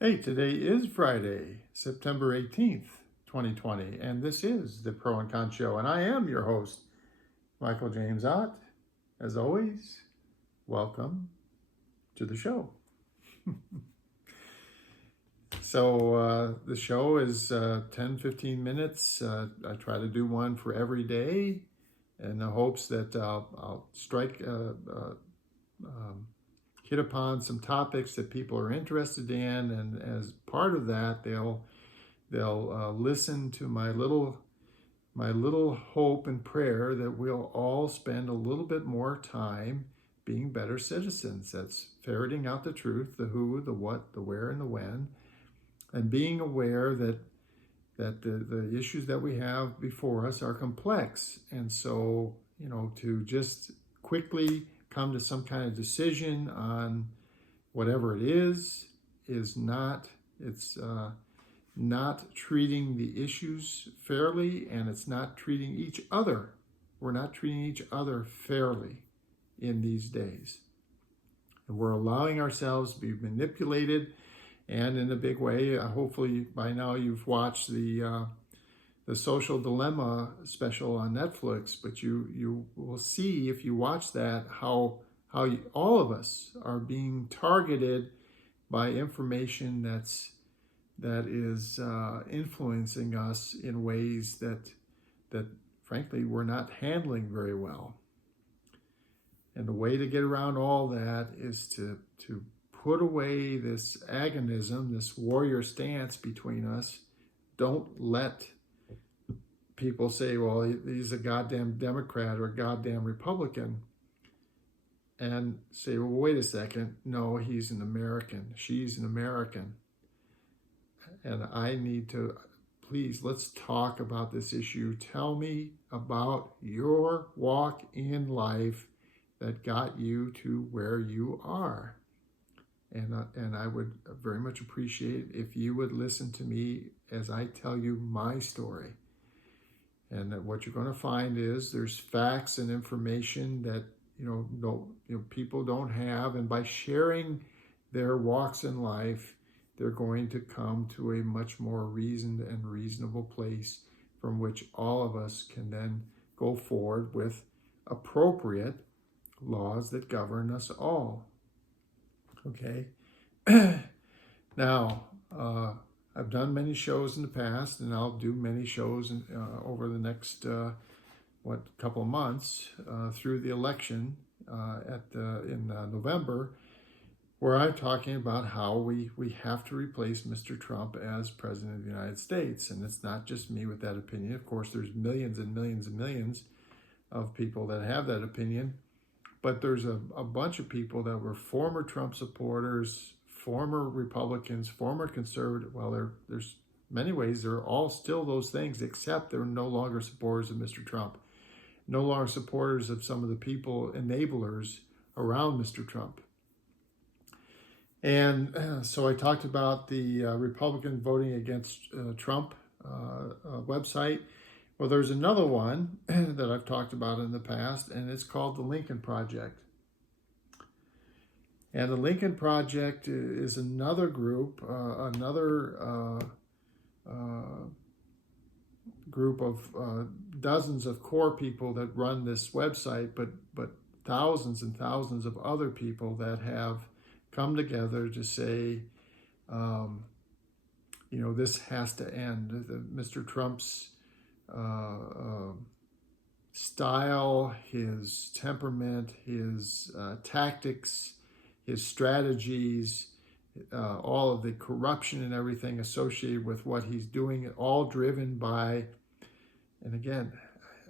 Hey, today is Friday, September 18th, 2020, and this is the Pro and Con Show, and I am your host, Michael James Ott. As always, welcome to the show. The show is 10-15 minutes. I try to do one for every day in the hopes that I'll hit upon some topics that people are interested in, and as part of that, they'll listen to my little hope and prayer that we'll all spend a little bit more time being better citizens. That's ferreting out the truth, the who, the what, the where, and the when, and being aware that the issues that we have before us are complex. And so, to just quickly come to some kind of decision on whatever it is not treating the issues fairly, and it's not treating each other. We're not treating each other fairly in these days. And we're allowing ourselves to be manipulated, and in a big way. Hopefully by now you've watched the Social Dilemma special on Netflix, but you will see if you watch that how all of us are being targeted by information that is influencing us in ways that frankly we're not handling very well. And the way to get around all that is to put away this agonism, this warrior stance between us. Don't let people say, well, he's a goddamn Democrat or a goddamn Republican, and say, well, wait a second. No, he's an American. She's an American. And I need to, please, let's talk about this issue. Tell me about your walk in life that got you to where you are. And I would very much appreciate if you would listen to me as I tell you my story. And that what you're going to find is there's facts and information that people don't have, and by sharing their walks in life, they're going to come to a much more reasoned and reasonable place from which all of us can then go forward with appropriate laws that govern us all. Okay. Now, I've done many shows in the past, and I'll do many shows over the next couple of months through the election in November, where I'm talking about how we have to replace Mr. Trump as president of the United States. And it's not just me with that opinion. Of course, there's millions and millions and millions of people that have that opinion. But there's a bunch of people that were former Trump supporters, former Republicans, former conservative. Well, there's many ways they're all still those things, except they're no longer supporters of Mr. Trump, no longer supporters of some of the people, enablers around Mr. Trump. And so I talked about the Republican voting against Trump website. Well, there's another one that I've talked about in the past, and it's called the Lincoln Project. And the Lincoln Project is another group, group of dozens of core people that run this website, but thousands and thousands of other people that have come together to say, this has to end. Mr. Trump's style, his temperament, his tactics, his strategies, all of the corruption and everything associated with what he's doing, all driven by, and again,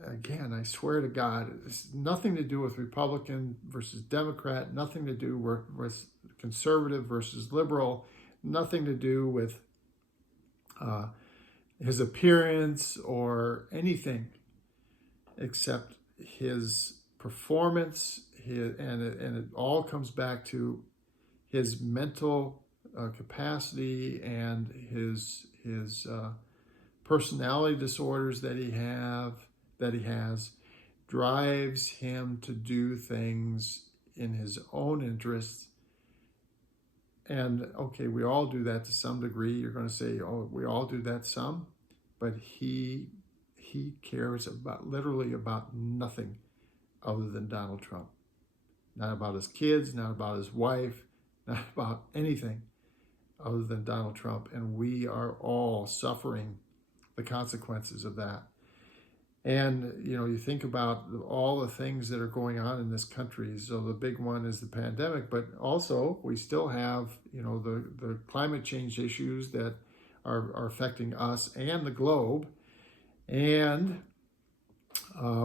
I swear to God, it's nothing to do with Republican versus Democrat, nothing to do with conservative versus liberal, nothing to do with his appearance or anything except his performance, and it all comes back to his mental capacity and his personality disorders that he has drives him to do things in his own interests And okay, we all do that to some degree. You're going to say, oh, we all do that some, but he cares about literally about nothing other than Donald Trump. Not about his kids, not about his wife, not about anything other than Donald Trump. And we are all suffering the consequences of that. And, you think about all the things that are going on in this country. So the big one is the pandemic, but also we still have, the climate change issues that are affecting us and the globe. And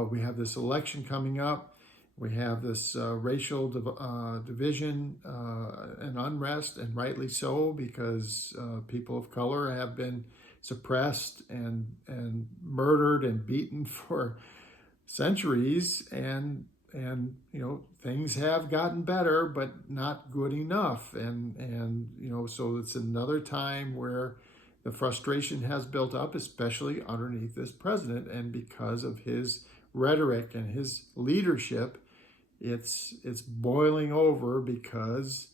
we have this election coming up. We have this racial division and unrest, and rightly so, because people of color have been suppressed and murdered and beaten for centuries, and things have gotten better, but not good enough, and so it's another time where the frustration has built up, especially underneath this president, and because of his rhetoric and his leadership, it's boiling over because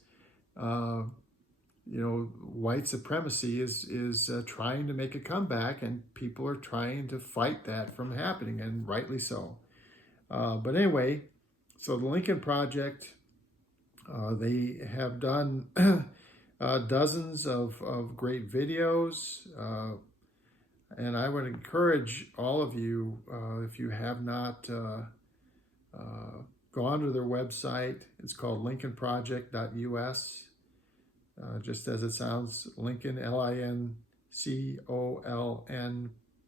white supremacy is trying to make a comeback, and people are trying to fight that from happening, and rightly so. But anyway, so the Lincoln Project, they have done dozens of great videos, and I would encourage all of you, if you have not gone to their website, it's called lincolnproject.us. Just as it sounds, Lincoln, Lincoln,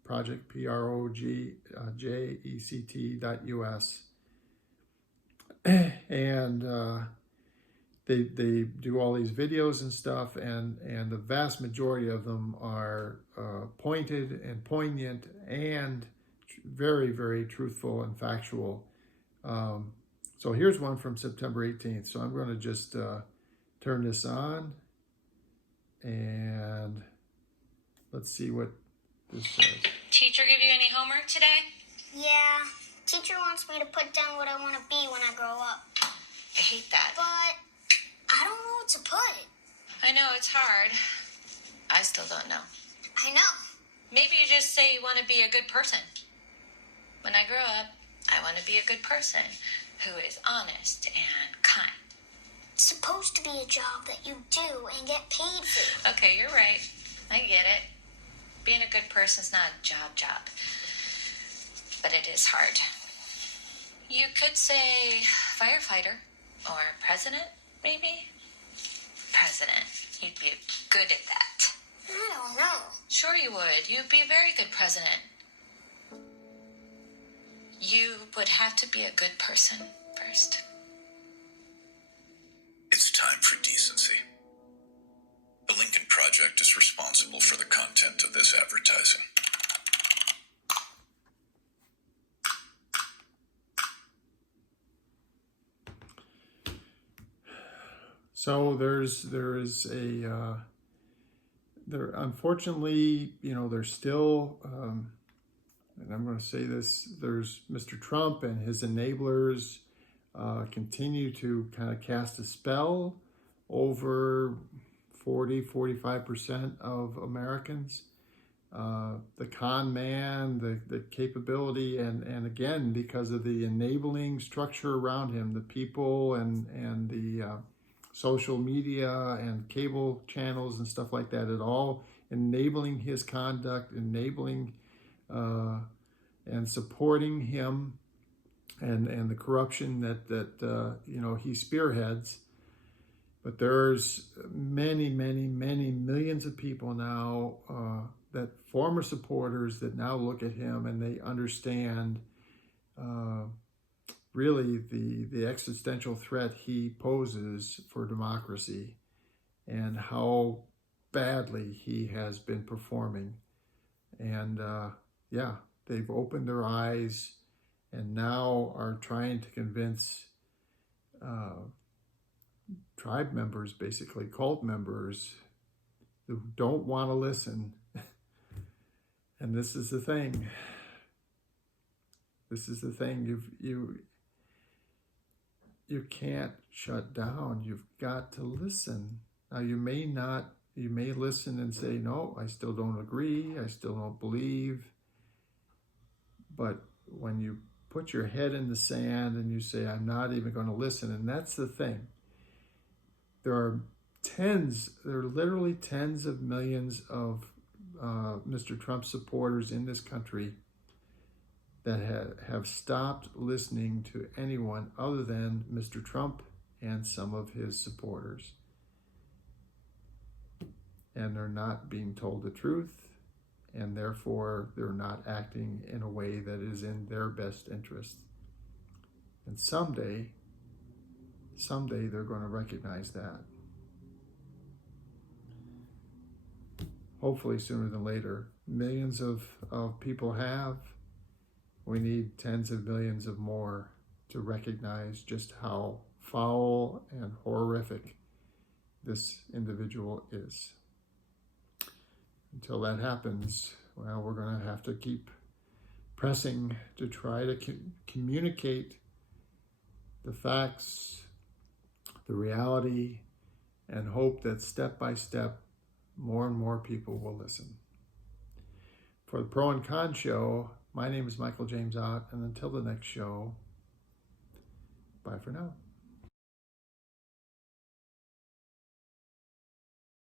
project, project.us. And they do all these videos and stuff, and the vast majority of them are pointed and poignant and very, very truthful and factual. So here's one from September 18th. So I'm going to just turn this on, and let's see what this says. Teacher give you any homework today? Yeah. Teacher wants me to put down what I want to be when I grow up. I hate that. But I don't know what to put. I know, it's hard. I still don't know. I know. Maybe you just say you want to be a good person. When I grow up, I want to be a good person who is honest and kind. It's supposed to be a job that you do and get paid for. Okay, you're right. I get it. Being a good person's not a job. But it is hard. You could say firefighter or president, maybe? President. You'd be good at that. I don't know. Sure you would. You'd be a very good president. You would have to be a good person first. It's time for decency. The Lincoln Project is responsible for the content of this advertising. So there unfortunately, there's still, and I'm going to say this, there's Mr. Trump and his enablers continue to kind of cast a spell over 45% of Americans. The con man, the capability, and again, because of the enabling structure around him, the people and the social media and cable channels and stuff like that, it all enabling his conduct, enabling and supporting him, and the corruption that he spearheads. But there's many millions of people now, that former supporters, that now look at him and they understand really the existential threat he poses for democracy and how badly he has been performing. And they've opened their eyes and now are trying to convince tribe members, basically cult members, who don't want to listen. And this is the thing. You can't shut down. You've got to listen. Now you may listen and say, no, I still don't agree, I still don't believe. But when you put your head in the sand and you say, I'm not even going to listen, and that's the thing. There are literally tens of millions of Mr. Trump supporters in this country that have stopped listening to anyone other than Mr. Trump and some of his supporters. And they're not being told the truth, and therefore they're not acting in a way that is in their best interest. And someday they're going to recognize that. Hopefully sooner than later. Millions of people have. We need tens of millions of more to recognize just how foul and horrific this individual is. Until that happens, well, we're going to have to keep pressing to try to communicate the facts, the reality, and hope that step by step, more and more people will listen. For the Pro and Con Show, my name is Michael James Ott, and until the next show, bye for now.